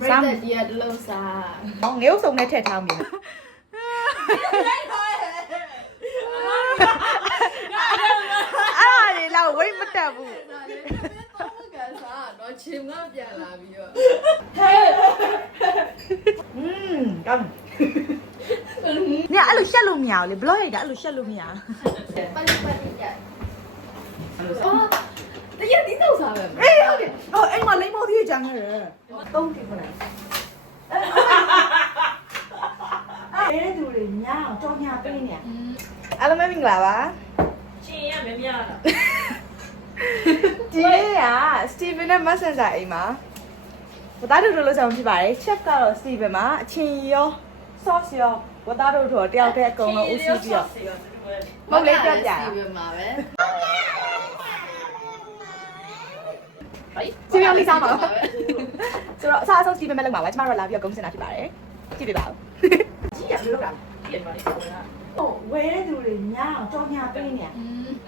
bread ဒီကလုံးစား ငရုတ်စုံနဲ့ထည့်ထားမယ်အဲ့ဒါလေဝိတ်မတက်ဘူး ကန်စားတော့ချင်းကပြန်လာပြီးတော့ ကောင်းညအဲ့လိုရှက်လို့မရဘူးလေ blog ရိုက်တာအဲ့လိုရှက်လို့မရ ပတ်တိကြအော်တရဒီတော့စားပဲ အေးဟုတ်တယ်ဟိုအိမ်မှာလိမ္မော်သေးကြမ်းခဲ့တယ်သုံးကြည့်ခလိုက်အဲ့ဒီလူညောင်းကြောင်းညာပေးနေအားလုံးမင်္ဂလာပါ ရှင်ရမမြတာ ဒီနေ့ကစတီဗင်နဲ့မဆန်စာအိမ်မှာဝတ်သားတို့လို့ဆောင်ဖြစ်ပါတယ်ချက်ကတော့စတီဗင်မှာအချင်းရောဆော့စ်ရောဝတ်သားတို့တော့တယောက်တည်းအကုန်လုံးဦးစီးပြီးတော့မဟုတ်လေပြပြ စီပဲမှာပဲ စီပြောလေးစားပါဆိုတော့အစားအဆုံးစတီဗင်မဲ့လောက်ပါပါကျမတို့လာပြီးတော့ဂုံးစင်တာဖြစ်ပါတယ်ကြည့်ပြပါဦးကြီးရဘယ်လိုလုပ်တာ ဒီမှာလေးပေါ်လာ ဟိုဝဲတဲ့သူတွေညောင်းကြောင်းညာပေးနေ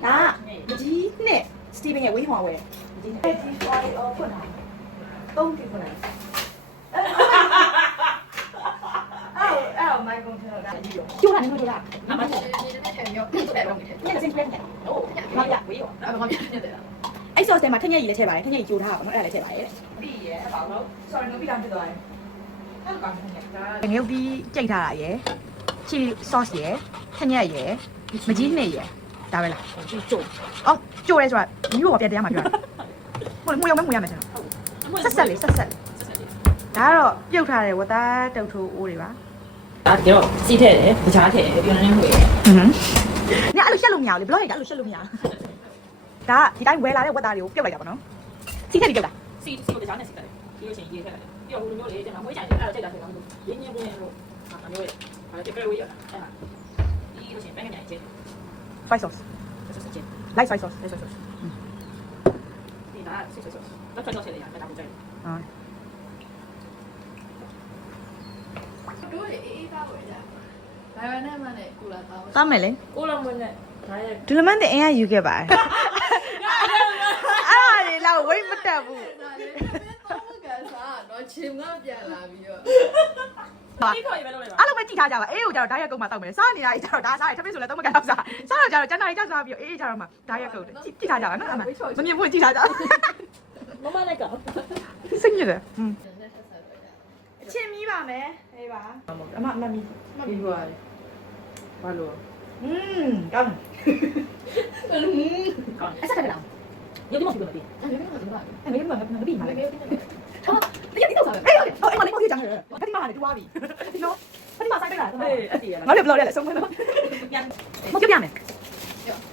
ဒါမကြီးနဲ့စတီဗင်ရဲ့ဝေးဟောဝဲမကြီးနဲ့ဒီဖွားရောဖွင့်တာသုံးကြည့်ဖွင့်လိုက်အဲ့မိုက်ကွန်ထရိုတာကျိုးတာနေကျိုးတာ အမချေ ဒီနေ့ထဲမျိုးတူတယ်တော့နေတယ် ညနေစင်ပြည့်တယ် โอ้မပြဝေးရော အဲ့ဘာမှမဖြစ်တယ်လား အဲ့ sauce ထဲမှာထက်ညက်ကြီးလည်းထည့်ပါတယ်ထက်ညက်ကြီးကျိုးထားပါတော့အဲ့ဒါလည်းထည့်ပါတယ်တဲ့ ပြီးရဲ့အပေါ့လို့ sorry ငါပြီးတောင်ဖြစ်သွားတယ် အဲ့ကောင်နဲ့ဒါ ငရုတ်ပြီးကြိတ်ထားတာရယ် chili sauce ရယ်ထက်ညက်ရယ်မကြီးနှစ်ရယ်ဒါပဲလား ကျုပ် အော်ကျိုးရဲဆိုတာမိဘကပြန်တရားမှာပြောတာဟိုမှုရောက်မမှုရမယ်ကျွန်တော်ဆက်ဆက်လေးဆက်ဆက်ဒါကတော့ပြုတ်ထားတယ်ဝတ်သားတုတ်ထိုးအိုးတွေပါ အဲ့တော့စီးထည့်တယ်တခြားထည့်တယ်ပြောနေနေဝေး ဟွန်းညအဲ့လိုရှက်လို့မရဘူးလေ blog ရိုက်တာအဲ့လိုရှက်လို့မရဒါဒီတိုင်းဝယ်လာတဲ့ဝတ်သားတွေကိုပြုတ်လိုက်တာပေါ့နော်စီးထက်ပြီးပြုတ်တာ စီကိုတခြားနဲ့စီးတယ်ပြီးလို့ရှိရင်ရေးထည့်တယ်ပြီးတော့ဟိုလိုမျိုးလေးကျွန်တော်မွေးကြိုင်တယ်အဲ့တော့ကြိတ်တာဆိုတော့ရင်းရင်းပွင့်လို့အမျိုးရဲ့အဲ့ဒါပြေဝေးရတာအဲ့ဒါပြီးလို့ရှိရင်ပဲငယ်ကျင်း soy sauce ဆက်ဆက်ကျင်း light soy sauce ဆက်ဆက်ဒီဒါဆက်ဆက်တော့ထွက်တော့ဆက်ရတာဒါကိုကြိုက် ဟာ တို့အေးပါဝယ်ကြဘာဝနဲ့မှနဲ့ကိုလာတော့ သားမယ်လေ ကိုလမနဲ့ဒါရဲ့ ဒူလမန်တဲ့အင်အားယူခဲ့ပါတယ်အဲ့ဒါလေလောက်ဝိတ်မတက်ဘူး ဒါလေကန်စားတော့ချင်းကပြန်လာပြီးတော့ ဒီခေါ်ရပဲလုပ်လိုက်ပါ အားလုံးပဲကြည့်ထားကြပါအေးကိုကျတော့ဓာတ်ရက်ကုန်းမှာတောက်မယ်စားနေတာကြီးကျတော့ဒါစားရထမင်းဆိုလည်းသုံးမကန်တော့စားတော့ကျတော့ကျန်တာကြီးကျစားပြီးအေးကျတော့မှဓာတ်ရက်ကုန်းကြည့်ထားကြပါနော်အမမမြင်ဘူးကြည့်ထားကြ မမနဲ့ကောင် စိတ်ညစ်တယ်အချင်းမီးပါမယ်ဟေးပါအမမမီး ပြီးသွားတယ်ဘာလို့ ကောင်း ကောင်း အဆက်တက်လာ ရုပ်ဒီမှာပြလို့ပြီ အဲ့ဒါမျိုးကဘာ အဲ့မင်းမပြီးမှာလေ လဲ ဟောဒီတော့စားပဲဟေးအိမ်မလေးကိုကြည့်ကြတယ်ခတိမဟာလေတူသွားပြီနော်ခတိမဆိုင်ပေးလား အေးအတီးရ ငါလည်းဘလော့ရလဲဆုံးမလို့ ပြန် မကြည့်ပြမယ်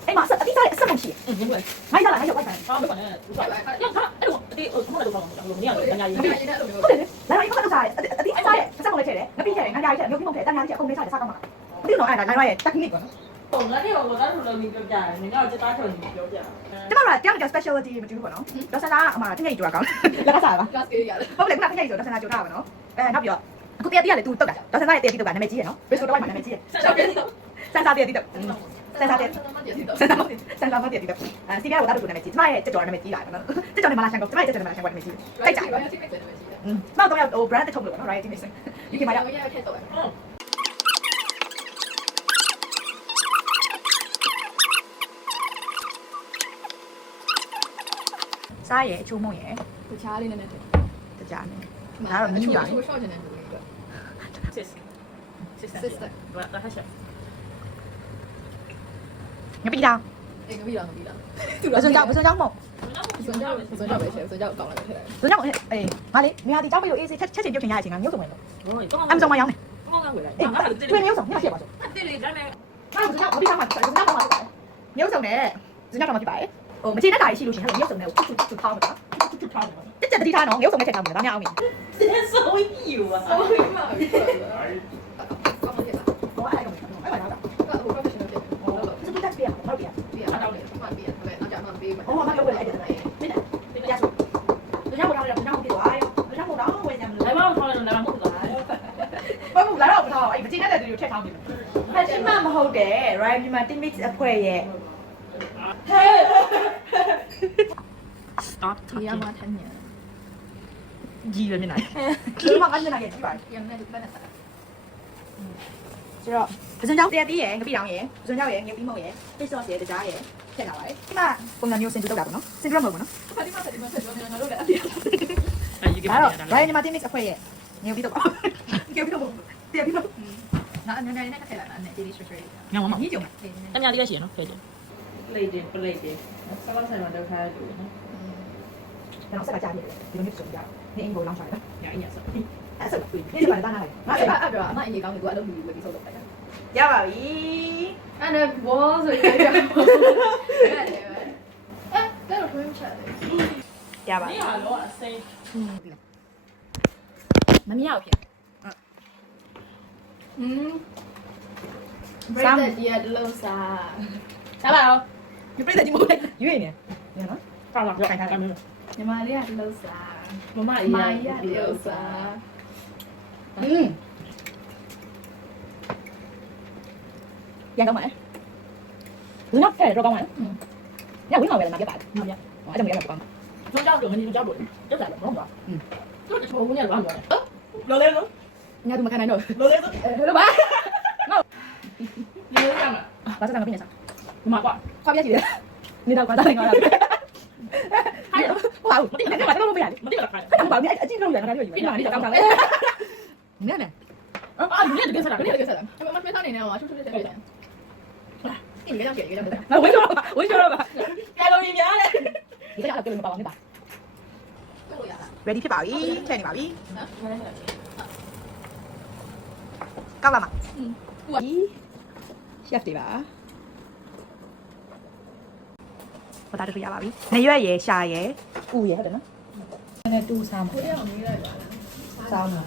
အိမ်မှာအတိစားအဆက်မရှိ ဘူးဘူး မိုင်းလာလိုက်ရောက်လိုက်တယ် ဟောမကနေသူစားရောက်ထားအဲ့လိုအတီးဟိုမလို့တော့ဘူးနေရတယ်ညာရီ ဒီနေ့အဲ့လိုမျိုး ဟုတ်တယ်လာလိုက်ခါတော့စားတယ်အတိစားရဲ့အဆက်ကုန်လေးထည့်တယ်ငပိထည့်တယ်ငါးကြားထည့်တယ်မျိုးပြမထည့်တန်းကြားထည့်အကုန်လေးစားတယ်စားကောင်းမှာဒီတော့အဲ့ဒါနိုင်ရရဲ့ technique ပေါ့နော် ပုံစံနဲ့ဟိုကတော့လုံးပြီးပြောပြတယ်နေတော့စတားထုတ်နေပြောပြ ကျမတို့ကတရားမကျ specialty မတူဘူးပေါ့နော်ဒေါ်ဆန်လာအမတကယ်ကြိုးကောင်းလက်ကစားပါ ကတ်ကေးရတယ် ဟုတ်တယ်ခုနကတကယ်ကြိုးဒေါ်ဆန်လာကြိုးထားပါနော်နောက်ပြီးတော့အခုတရားတရားလေ तू တုတ်တာဒေါ်ဆန်လာရဲ့တရားတီးတုတ်ကနာမည်ကြီးရနော်ဘယ်ဆိုတော့မှနာမည်ကြီးရဆန်စာတရားတီးတုတ်ဆန်စာတရား မတည်တော့ ဆန်စာမတရားတီးတုတ်စီကတော့ဒါတို့နာမည်ကြီးကျမရဲ့တက်တော်နာမည်ကြီးလာတယ်နော်တက်တော်နဲ့မလာရှန်ကိုကျမရဲ့တက်တော်နဲ့မလာရှန်ကိုနာမည်ကြီးတိုက်ကြတယ်နောက်တော့ဟို brand ထုတ်လို့ပေါ့နော် right ဒီနေ့ဒီမှာရောက် ရရထက်တော့ စားရဲ့အချိုးမုံရဲ့ တခြားလေးနဲ့ထက် တကြားနဲ့ ဒါတော့မချူပါဘူး short ချင်တဲ့လူတွေအတွက် စစ်ဘာသာဟာရှာ ငပိတောင်း အေးကပြီးတော့ပြီးတော့ ဘစွန်ကြောင်းမ စွန်ကြောက်ပဲရှယ်စွန်ကြောက်ကောင်းလာတယ်ထက် စွန်ကြောင်းအေးငါလေမိဟာဒီကြောင်းပြီးလို့အေးစေချက်ချင်းပြုတ်ခင်ရတဲ့အချိန်ကမျိုးစုံမယ်လို့ ဟိုတော့ အမ်ဇုံမှာရောင်းတယ် ကောင်းကောင်းဝယ်လိုက် အေးထွေမျိုးစုံညရှိပါဆို အဲ့ဒီဒါနဲ့ ငါ့ကိုကြောင်းအပြီးသားမှာစွန်ကြောင်းမှာမျိုးစုံနဲ့စွန်ကြောင်းမှာဖြစ်ပါတယ်ဟိုမချေတဲ့တာရှိလို့ရှိရင်ဟဲ့မျိုးစုံနဲ့တူထားမှာတူထားမှာတက်တတိထားနော်မျိုးစုံနဲ့ထည့်ထားမှာဒါများအောင်မြင် စစ်ဆိုးယူอ่ะ အော်ပြီးမှပြီးတော့ကောင်းတယ် ဟောအဲ့ကောင်အဲ့ပါတော့ ကဟို professional ဖြစ်တယ်ဟိုတော့ စတူတက်ပြရဟုတ်ပြ ပြီးတော့တော့မှပြီးတယ်နောက်ကြမှပြီးမယ် ဟောမပြောဝယ်အဲ့ဒါမင်းရဆိုစွန်ကြောင်းတော့လည်းစွန်ကြောင်းပြီးသွားရောစွန်ကြောင်းတော့ဝယ်ကြမလို့ လည်းမထောင်းလို့လည်းမဟုတ်တာ ဘာလို့လာတော့မထားအဲ့မချေတဲ့တူကိုထည့်ထားပြီဖက်ရှင်မမဟုတ်တယ် right ဒီမှာ teammates အဖွဲ့ရဲ့ stop ဒီရမှာထမ်းနေ ကြီးပဲမျက်နှာ ဒီမှာကမျက်နှာကြီးကြည့်ပါ ပြန်နေဒီဘက်နဲ့ဆက် ဆိုတော့ပစံကြောင်းတက်ပြီးရယ်ငပိတောင်ရယ်ပစံကြောင်းရယ်ငပိမုံရယ်ပိတ်ဆော့ရယ်တကြားရယ်ထည့်လာပါတယ်ဒီမှာပုံစံမျိုးစင်တူလောက်တာပေါ့နော်စင်တူလောက်မဟုတ်ဘူးနော် ဖတ်ဒီမှာဆက်ပြောနေငါတို့လည်းအပြေ အဲဒီက ဒါတော့ဘာလဲညီမတင်း mix အဖွဲရယ်ငပိတော့ပါငပိတော့တက်ပြီးတော့ ငါအနေနဲ့နဲ့ထည့်လိုက်တာနဲ့ဒီ structure ညောင်းမမ ညီကြုံ တမလေးလည်းရှိရနော်ဖဲကြပလိတ်တင်ပလိတ်တင်ဆောက်ဆိုင်မှာတော့ထားတယ်နော် ကျွန်တော်ဆက်ကကြားရတယ်ဒီလိုမျိုးစုံကြနေအင်ကိုလောင်းချရတယ် ညာအင်းရဆောက် အဲ့ဆိုဒီမှာတားနာလိုက်ငါ အဲ့အဲ့တော့အမအင်ကြီးကောင်းတယ်ကွာအလုပ်လုပ်ပြီးဆုံးလုပ်လိုက်တာ ရပါပြီ အဲ့ဒါဘောဆိုရင်ကြောက်ရတယ်ပဲအဲ့ဒါတော့ထွေးမချတယ် ရပါပြီ ဒီဟာတော့အစိမ်း မမြောက်ပြန် break the year လို့စားစားပါဦး ဒီပြိတ္တကြီးမဟုတ်ရွေးနေရနော် ဆောက်လာတော့ခိုင်ခိုင်မျိုး ညီမလေးကလို့စား မမ မာရလို့စား ရကောင်းပါလေဘူးနော်ဖဲတော့ကောင်းပါလေညဝင်းအောင်ပဲမှာပြပါတယ် မမ အဲ့ဒါမျိုးရမှာကောင်း ကျွန်းကြောက်တယ်မင်းကျွန်းကြောက်တယ်တက်တယ်တော့ဘာတို့ချိုးနေတော့ဘာလို့လဲလောလဲလို့ ညတူမခံနိုင်တော့ လောလဲဆို လို့ပါ လောလဲရမှာ ဘာသာငါပြနေစား ဒီမှာကွာ ခွာပြကြည့်တယ်နေတော့ကွာတာငါလာ ဟဲ့ ဟုတ်မတိနေမှာတော့မပြရလေ မတိရခိုင် အဲ့ဘာလဲအကြည့်လုံးရတာလည်းယူနေနေကောင်းတာလေနဲနဲ အာဒီနေ့တကယ်စားတာ ဘယ်လိုလဲစားအမမထားနေနဲ့ဟောရှုပ်ရှုပ်လေးတက်တယ်အင်းကြောက်ကြည့်ကြောက်တယ် ငါဝင်းတော့ပါ ကဲလို့ပြများတယ် ဒီကတော့ပြောလို့မပါဘူးနေပါ လို့ရတာ ready ဖြစ်ပါပြီထည့်နေပါပြီ နော် ကောက်လာမှာဟုတ်ပြီ chef တွေပါဘာသာတူရပါပြီနေရွက်ရယ်ရှာရယ်ဥရယ်ဟုတ်တယ်နော်နည်းနည်းတူစားမှာ ကိုရအောင်နေလိုက်ပါလား စားမှာ